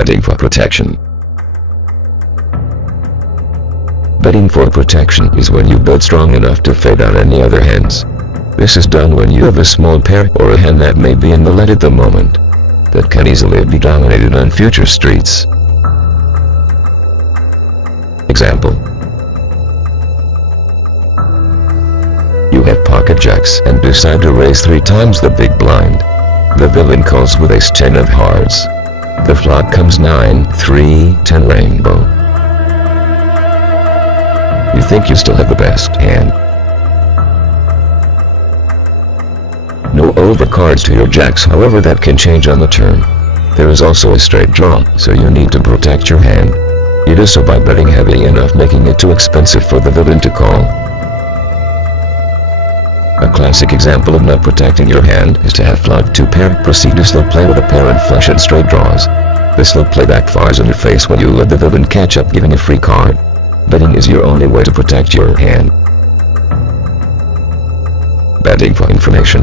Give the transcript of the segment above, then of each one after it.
Betting for protection. Betting for protection is when you bet strong enough to fade out any other hands. This is done when you have a small pair or a hand that may be in the lead at the moment, that can easily be dominated on future streets. Example: you have pocket jacks and decide to raise 3 times the big blind. The villain calls with ace-10 of hearts. The flop comes 9, 3, 10 rainbow. You think you still have the best hand. No overcards to your jacks, however that can change on the turn. There is also a straight draw, so you need to protect your hand. You do so by betting heavy enough, making it too expensive for the villain to call. A classic example of not protecting your hand is to have flop 2 pair proceed to slow play with a pair and flush and straight draws. The slow play backfires in your face when you let the villain catch up, giving a free card. Betting is your only way to protect your hand. Betting for information.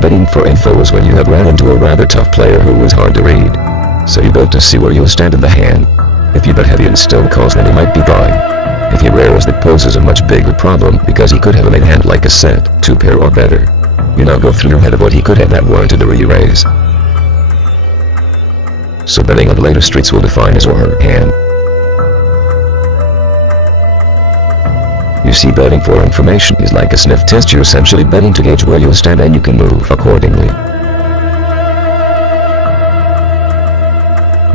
Betting for info is when you have ran into a rather tough player who was hard to read. So you bet to see where you'll stand in the hand. If you bet heavy and still calls, then he might be drawing. If he rares, that poses a much bigger problem because he could have made a hand like a set, 2 pair or better. You now go through your head of what he could have that warranted a re-raise. So betting on later streets will define his or her hand. You see, betting for information is like a sniff test. You're essentially betting to gauge where you'll stand and you can move accordingly.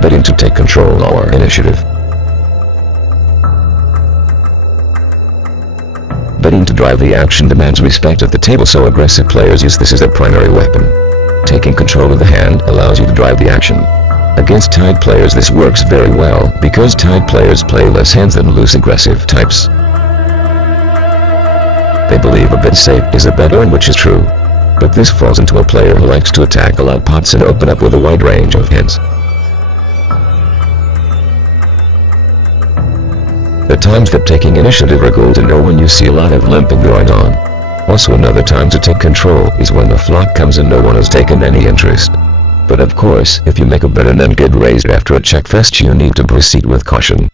Betting to take control or initiative. Betting to drive the action demands respect at the table, so aggressive players use this as their primary weapon. Taking control of the hand allows you to drive the action. Against tied players this works very well, because tied players play less hands than loose aggressive types. They believe a bet safe is a bet earned, which is true. But this falls into a player who likes to attack a lot pots and open up with a wide range of hands. The times that taking initiative are cool to know when you see a lot of limping going on. Also, another time to take control is when the flop comes and no one has taken any interest. But of course, if you make a bet and then get raised after a check fest, you need to proceed with caution.